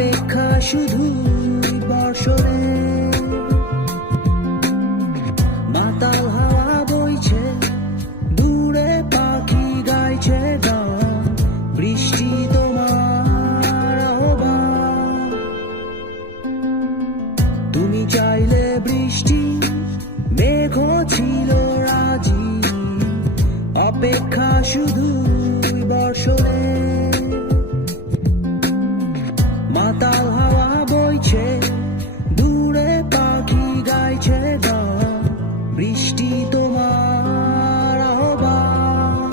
অপেক্ষা শুধু বর্ষণে মাতাল হাওয়া বইছে দূরে পাখি গাইছে গান বৃষ্টি তোমার আহ্বান তুমি চাইলে বৃষ্টি মেঘ ছিল রাজি অপেক্ষা শুধু বর্ষণে মাতাল হাওয়া বইছে দূরে পাখি গাইছে গান বৃষ্টি তোমার আহ্বান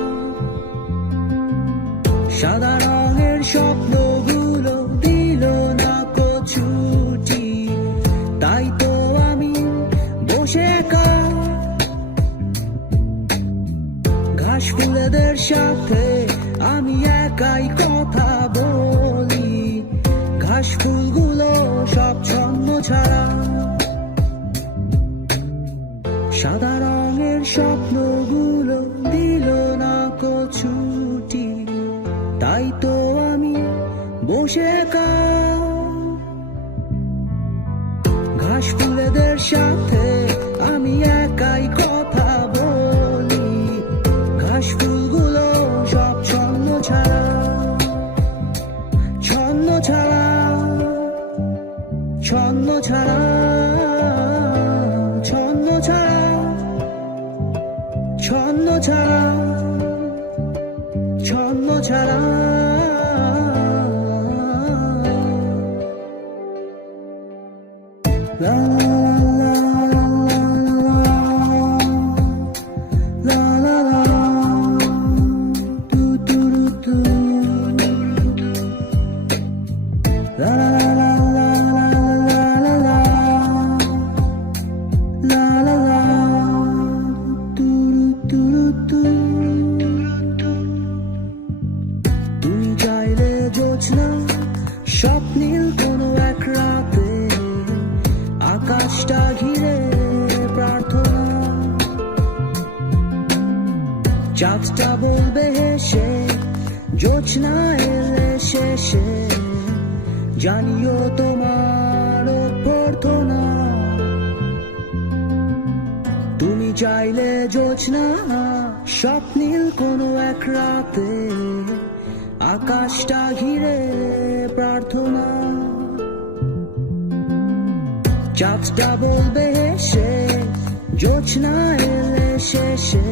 সাদা রঙের স্বপ্নগুলো দিল না ছুটি তাই তো আমি বসে ঘাস ফুলেদের সাথে আমি একাই কথা বলি ঘাস ফুলগুলো সব ছন্ন ছাড়া সাদা রঙের স্বপ্নগুলো দিল না ছুটি তাই তো আমি বসে ঘাস ফুলেদের সাথে আমি একাই কথা বলি ঘাস ফুলগুলো সব ছন্ন ছাড়া ছন্ন ছাড়া ছন্ন ছাড়া ছন্ন ছাড়া ছন্ন ছাড়া ছন্ন ছাড়া la la la la do do do la la la la la la la la do do do তুমি চাইলে জোছনা স্বপ্নীল কোনো এক রাতে আকাশটা ঘিরে প্রার্থনা চাঁদটা বলবে হেসে জোছনা এলে শেষে জানিও তোমার অভ্যর্থনা তুমি চাইলে জোছনা স্বপ্নীল কোনো এক রাতে আকাশটা ঘিরে প্রার্থনা চাঁদটা বলবে হেসে জোছনা এলে শেষে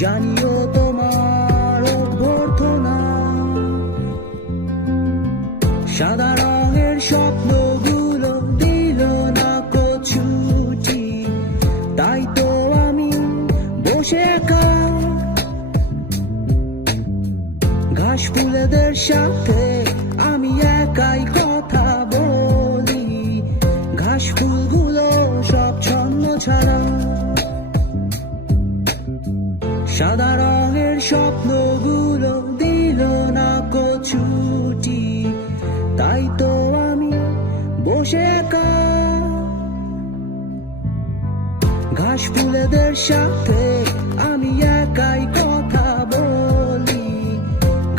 জানিও তোমার অভ্যর্থনা সাদা রঙের স্বপ্নগুলো দিল না ছুটি তাই তো আমি বসে ঘাস ফুলেদের সাথে আমি একাই কথা বলি ঘাস ফুলগুলো সব ছন্ন ছাড়া সাদা রঙের স্বপ্নগুলো দিল না ছুটি তাই তো আমি বসে ঘাস ফুলেদের সাথে আমি একাই কথা বলি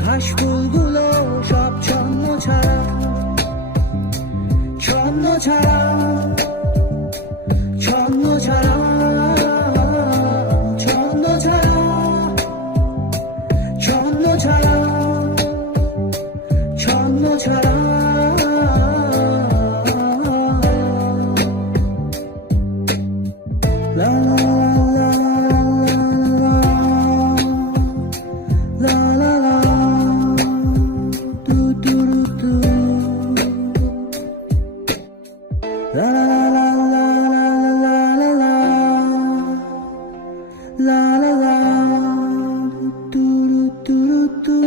ঘাস ফুলগুলো সব ছন্ন ছাড়া ছন্ন ছাড়া ছন্ন ছাড়া ছন্ন ছাড়া ছন্ন ছাড়া ছন্ন ছাড়া la la la la do do do la la la la la la la la la do do do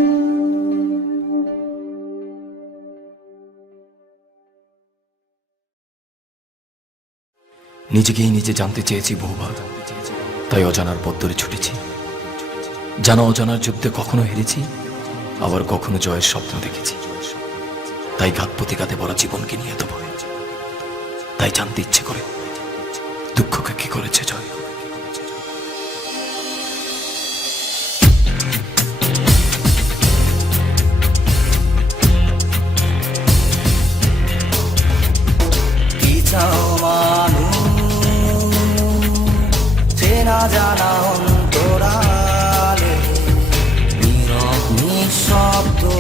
নিজেকেই নিজে জানতে চেয়েছি বহুবার তাই অজানার পথ ধরে ছুটেছি জানা অজানার যুদ্ধে কখনো হেরেছি আবার কখনো জয়ের স্বপ্ন দেখেছি তাই ঘাত প্রতিঘাতে ভরা জীবনকে নিয়ে এত ভয় তাই জানতে ইচ্ছে করে দুঃখকে কি করেছে জয় শব্দ